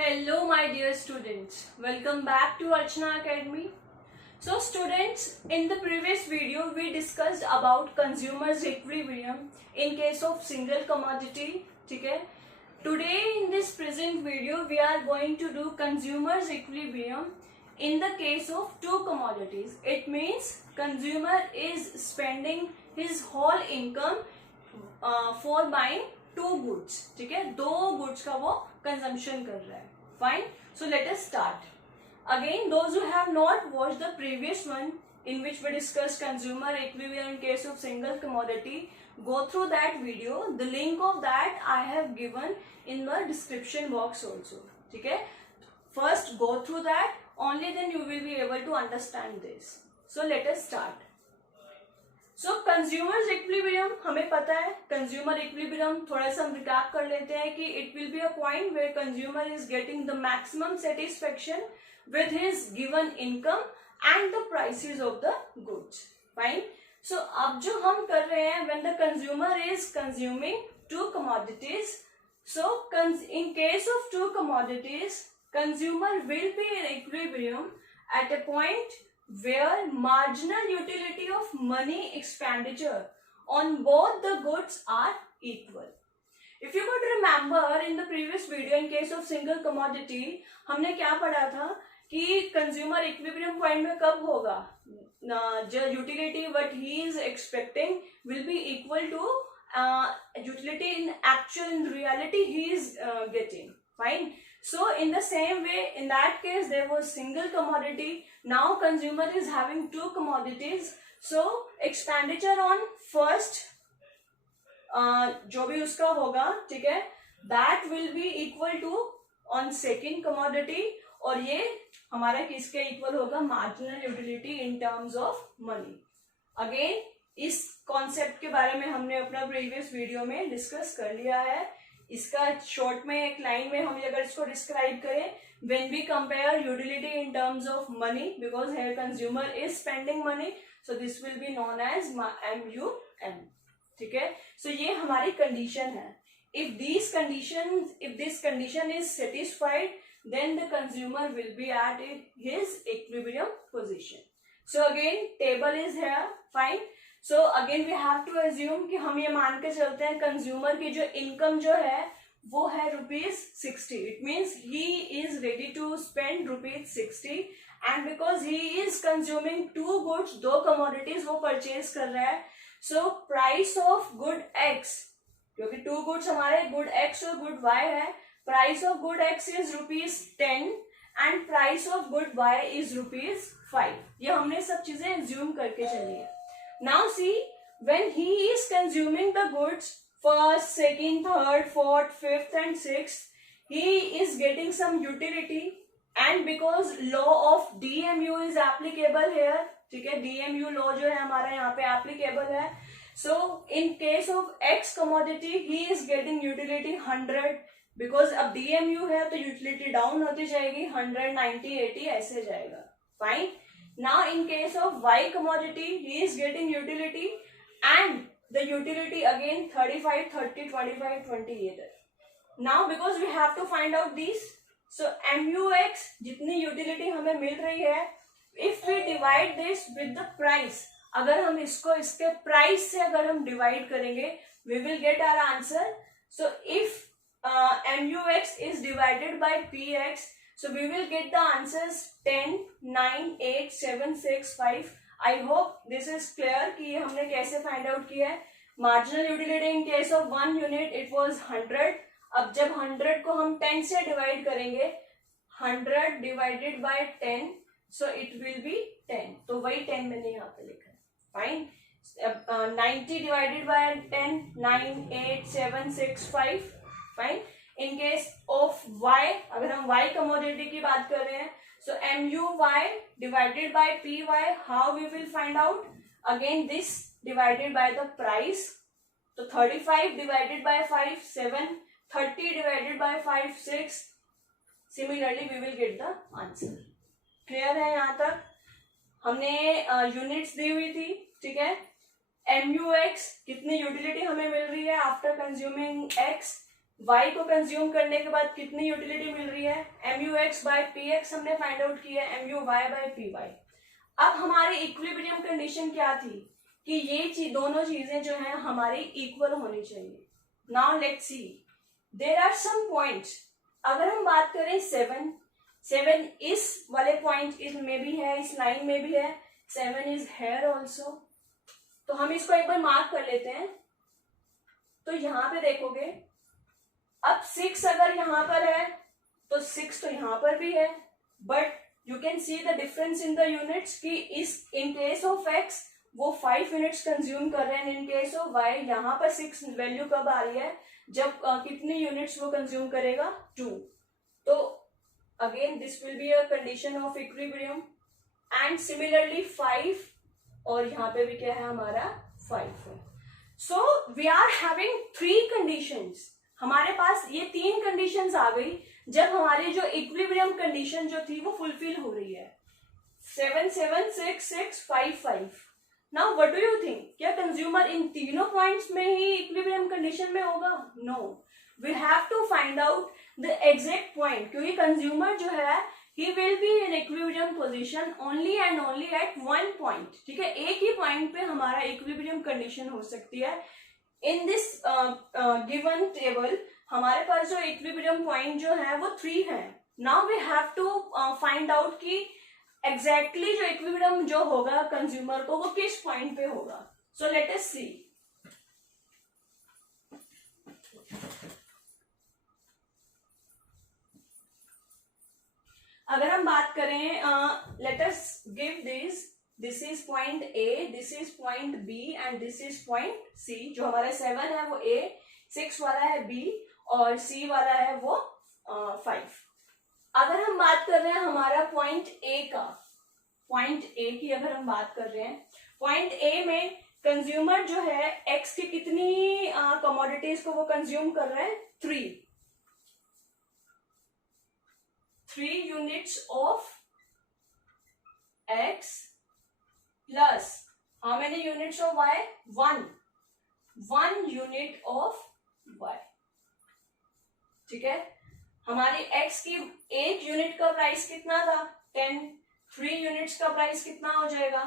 Hello my dear students, welcome back to Archana Academy. So students, in the previous video we discussed about consumers equilibrium in case of single commodity, okay? Today in this present video we are going to do consumers equilibrium in the case of two commodities. It means consumer is spending his whole income for buying two goods, ठीक है, दो goods का वो consumption कर रहा है. Fine. So let us start. Again, those who have not watched the previous one in which we discussed consumer equilibrium in case of single commodity, go through that video. The link of that I have given in the description box also. ठीक है. First go through that. Only then you will be able to understand this. So let us start. So consumers equilibrium हमें पता है. Consumer equilibrium थोड़ा सा हम recap कर लेते हैं कि it will be a point where consumer is getting the maximum satisfaction with his given income and the prices of the goods. Fine. So अब जो हम कर रहे हैं when the consumer is consuming two commodities, so in case of two commodities consumer will be in equilibrium at a point where marginal utility of money expenditure on both the goods are equal. If you could remember in the previous video in case of single commodity, हमने क्या पढ़ा था कि consumer equilibrium point में कब होगा, जो utility what he is expecting will be equal to utility in reality he is getting. Fine. So in the same way, in that case there was single commodity. Now consumer is having two commodities. So expenditure on first जो भी उसका होगा, ठीक है, that will be equal to on second commodity. और ये हमारा किसके इक्वल होगा? marginal utility in terms of money. Again इस कॉन्सेप्ट के बारे में हमने अपना प्रीवियस वीडियो में डिस्कस कर लिया है. इसका शॉर्ट में एक लाइन में हम अगर इसको डिस्क्राइब करें, when we compare utility in terms of money, because here consumer is spending money, so this will be known as MUM. ठीक है. सो ये हमारी कंडीशन है. If this condition is satisfied then the consumer will be at his equilibrium position. So again table is here. Fine. So again we have to assume कि हम ये मान के चलते हैं कंज्यूमर की जो इनकम जो है वो है ₹60. It means he is ready to spend ₹60 and because he is consuming two goods, दो कमोडिटीज वो परचेज कर रहा है. So price of good X, क्योंकि टू गुड्स हमारे गुड एक्स और गुड वाई है, price of good X is ₹10 and price of good Y is ₹5. ये हमने सब चीजें एज्यूम करके चली है. Now see, when he is consuming the goods first, second, third, fourth, fifth and sixth, he is getting some utility and because law of DMU is applicable here, ठीक है, DMU law जो है हमारा यहाँ पे applicable है. So in case of X commodity he is getting utility 100 because अब DMU है तो utility down होती जाएगी, 100, 90, 80 ऐसे जाएगा. Fine. Now in case of Y commodity he is getting utility and the utility again 35, 30, 25, 20 ये तक. Now because we have to find out these, so MUX जितनी utility हमें मिल रही है, if we divide this with the price, अगर हम इसको इसके price से अगर हम divide करेंगे we will get our answer. So if MUX is divided by PX, so we will get the answers 10, 9, 8, 7, 6, 5. I hope this is clear कि ये हमने कैसे find out किया है. Marginal utility in case of 1 unit it was 100. अब जब 100 को हम 10 से divide करेंगे, 100 divided by 10, so it will be 10. तो वही 10 मैंने यहाँ पे लिखा है. Fine. 90 divided by 10, 9, 8, 7, 6, 5. Fine. In case of Y, अगर हम Y commodity की बात कर रहे हैं, so MUY divided by PY, how we will find out? Again this divided by the price. So 35 divided by 5, 7, 30 divided by 5, 6. Similarly we will get the answer. Clear है यहाँ तक? हमने units दी हुई थी, ठीक है. MUX कितनी utility हमें मिल रही है after consuming X, y को कंज्यूम करने के बाद कितनी यूटिलिटी मिल रही है, MUX बाय PX हमने फाइंड आउट किया है, MUY बाय PY। अब हमारी इक्विलिब्रियम कंडीशन क्या थी कि ये दोनों चीजें जो है हमारी इक्वल होनी चाहिए। Now let's see, there are some points. अगर हम बात करें 7 इस वाले पॉइंट में भी है, इस लाइन में भी है, 7 इज हेयर ऑल्सो। तो हम इसको एक बार मार्क कर लेते हैं। तो यहां पे देखोगे, अब 6 अगर यहां पर है तो 6 तो यहां पर भी है, but you can see the difference in the units कि इस इन केस ऑफ x वो 5 यूनिट्स कंज्यूम कर रहे हैं, इन केस ऑफ y यहाँ पर 6 वैल्यू कब आ रही है, जब कितनी यूनिट्स वो कंज्यूम करेगा, 2। तो again this will be a condition of equilibrium. And similarly 5, और यहाँ पे भी क्या है हमारा 5 है। So we are having 3 conditions. हमारे पास ये 3 कंडीशंस आ गई जब हमारी जो इक्विलिब्रियम कंडीशन जो थी वो फुलफिल हो रही है। 7 7 6 6 5 5। Now what do you think, क्या कंज्यूमर इन तीनों पॉइंट्स में ही इक्विलिब्रियम कंडीशन में होगा? No, we have to find out the exact point, क्योंकि कंज्यूमर जो है he will be in equilibrium position only and only at one point। ठीक है, एक ही पॉइंट पे हमारा इक्विलिब्रियम कंडीशन हो सकती है। इन दिस गिवन टेबल हमारे पास जो इक्विलिब्रियम पॉइंट जो है वो 3 है। Now we have to find out कि एग्जैक्टली जो इक्विलिब्रियम जो होगा कंज्यूमर को वो किस पॉइंट पे होगा। So let us see. अगर हम बात करें, let us give this is point A, this is point B and this is point C। जो हमारा 7 है वो A, 6 वाला है B और C वाला है वो 5। अगर हम बात कर रहे हैं हमारा पॉइंट A का, पॉइंट A की अगर हम बात कर रहे हैं, पॉइंट A में कंज्यूमर जो है X की कितनी कमोडिटीज को वो कंज्यूम कर रहे हैं, 3 units of X plus how many units of Y? 1 unit of Y। ठीक है, हमारी X की 1 यूनिट का प्राइस कितना था, 10। 3 यूनिट्स का प्राइस कितना हो जाएगा,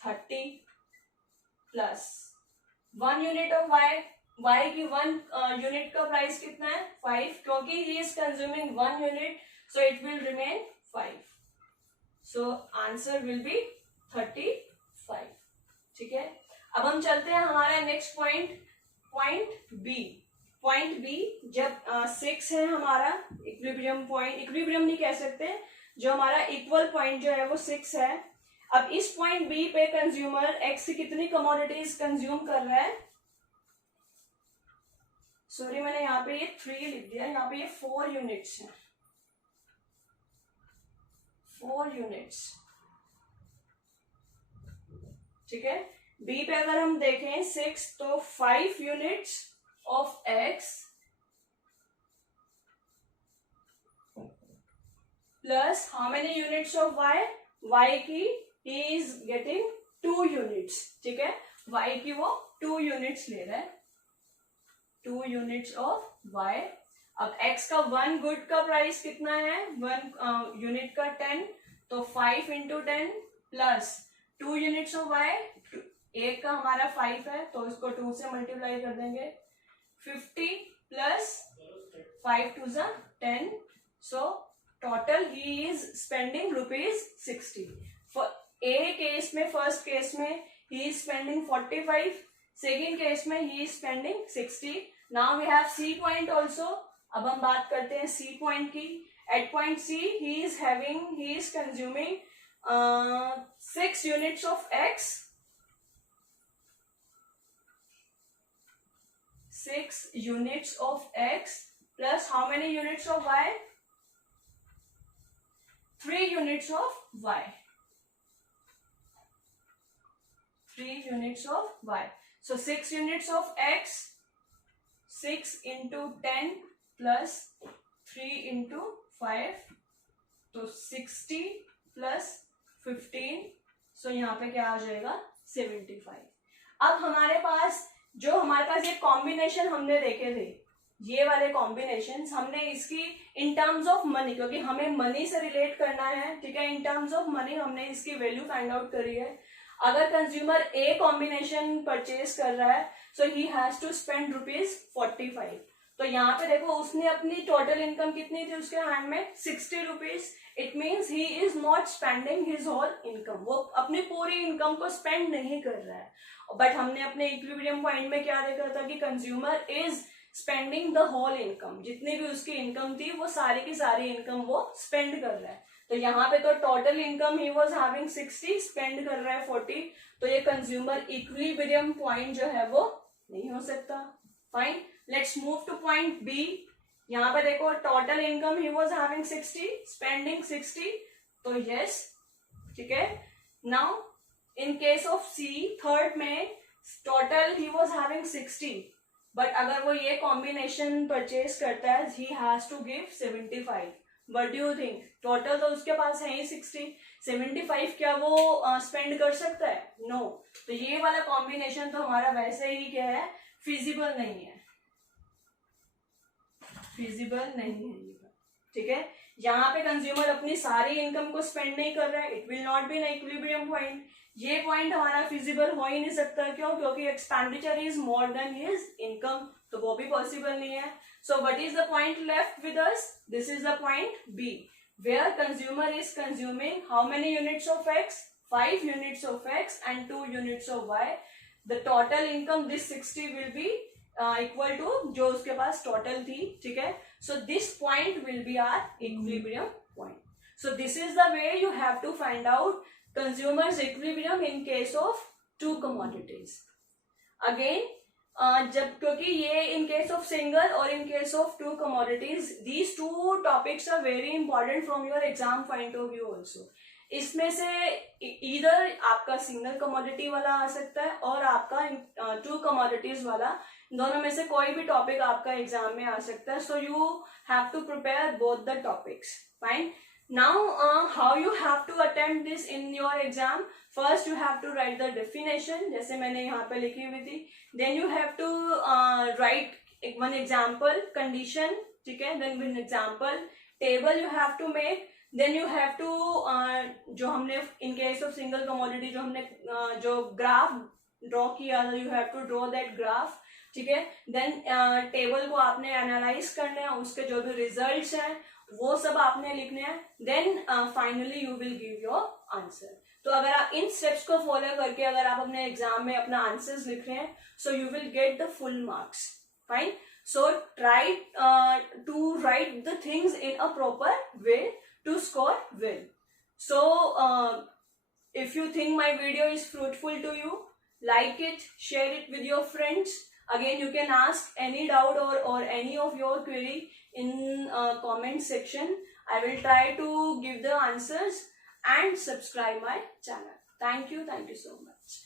30 प्लस 1 यूनिट ऑफ Y की 1 यूनिट का प्राइस कितना है, 5, क्योंकि he is consuming 1 unit, so it will remain 5। So answer will be 35। ठीक है, अब हम चलते हैं हमारा next point, point B। Point B जब 6 है हमारा इक्विलिब्रियम पॉइंट, इक्विलिब्रियम नहीं कह सकते, जो हमारा इक्वल पॉइंट जो है वो 6 है। अब इस पॉइंट B पे कंज्यूमर X की कितनी कमोडिटीज कंज्यूम कर रहा है, सॉरी मैंने यहाँ पे ये 3 लिख दिया, यहाँ पे ये 4 यूनिट्स हैं, 4 यूनिट्स। ठीक है, बी पे अगर हम देखें 6, तो 5 units of X plus how many units of Y की ही इज गेटिंग 2 यूनिट्स। ठीक है, Y की वो 2 यूनिट्स ले रहा है, 2 यूनिट्स ऑफ Y। अब X का 1 गुड का प्राइस कितना है, 1 यूनिट का 10, तो 5 into 10 plus 2 units of Y, एक का हमारा 5 है तो इसको 2 से मल्टीप्लाई कर देंगे, 50 plus 5 to 10, so total he is spending ₹60। A case में, फर्स्ट केस में he is spending 45, second case में he is spending 60। Now we have C point also. अब हम बात करते हैं C पॉइंट की। At point C he is consuming 6 units of X, 6 units of X plus how many units of Y? 3 units of Y. 3 units of Y. So 6 units of X, 6 into 10 plus 3 into 5, तो 60 plus 15, so यहाँ पे क्या आ जाएगा 75। अब हमारे पास ये combination हमने देखे थे, ये वाले कॉम्बिनेशन हमने इसकी इन टर्म्स ऑफ मनी, क्योंकि हमें मनी से रिलेट करना है, ठीक है, इन टर्म्स ऑफ मनी हमने इसकी वैल्यू फाइंड आउट करी है। अगर कंज्यूमर ए कॉम्बिनेशन परचेज कर रहा है सो ही हैज टू स्पेंड ₹45। तो यहाँ पे देखो उसने अपनी टोटल इनकम कितनी थी उसके हैंड में, ₹60। It means he is not spending his whole income, वो अपनी पूरी इनकम को स्पेंड नहीं कर रहा है। बट हमने अपने इक्विलिब्रियम पॉइंट में क्या देखा था कि consumer is spending the whole income, जितनी भी उसकी इनकम थी वो सारी की सारी इनकम वो स्पेंड कर रहा है। तो यहाँ पे तो total income he was having 60, spend कर रहा है 40, तो ये कंज्यूमर इक्विलिब्रियम पॉइंट जो है वो नहीं हो सकता। Fine, let's move to point B. यहाँ पे देखो total income he was having 60, spending 60, तो यस, ठीक है। Now in case of C, third में total he was having 60, but अगर वो ये कॉम्बिनेशन परचेज करता है he has to give 75। What do you think, total तो उसके पास है ही 60, 75 क्या वो स्पेंड कर सकता है? नो। तो ये वाला कॉम्बिनेशन तो हमारा वैसे ही क्या है, फिजिबल नहीं है, फिजिबल नहीं है, ठीक है। यहाँ पे कंज्यूमर अपनी सारी इनकम को स्पेंड नहीं कर रहा है, it will not be an equilibrium point. ये पॉइंट हमारा फिजिबल हो ही नहीं सकता, क्यों? क्योंकि expenditure is more than his income, तो वो भी पॉसिबल नहीं है। So what is the point left with us? This is the point B, where consumer is consuming how many units of X, 5 units of X and 2 units of Y. The total income this 60 will be equal to जो उसके पास total थी, ठीक है। So this point will be our equilibrium point. So this is the way you have to find out consumer's equilibrium in case of 2 commodities। Again जब, क्योंकि ये in case of single और in case of 2 commodities, these 2 topics are very important from your exam point of view also. इसमें से इधर आपका single commodity वाला आ सकता है और आपका 2 commodities वाला, दोनों में से कोई भी टॉपिक आपका एग्जाम में आ सकता है। So you have to prepare both the topics. Fine, now how you have to attempt this in your exam? First you have to write the definition, जैसे मैंने यहाँ पे लिखी हुई थी। Then you have to write one example condition, ठीक है, then one example table you have to make. Then you have to जो हमने in case of single commodity जो हमने जो ग्राफ ड्रॉ किया, you have to draw that graph, ठीक है। देन टेबल को आपने एनालाइज करना है, उसके जो भी रिजल्ट्स हैं वो सब आपने लिखने हैं। Then finally you will give your answer. तो अगर आप इन स्टेप्स को फॉलो करके अगर आप अपने एग्जाम में अपना आंसर्स लिख रहे हैं, so you will get the full marks. Fine, so try to write the things in a proper way to score well. So if you think my video is fruitful to you, like it, share it with your friends. Again, you can ask any doubt or any of your query in comment section. I will try to give the answers and subscribe my channel. Thank you so much.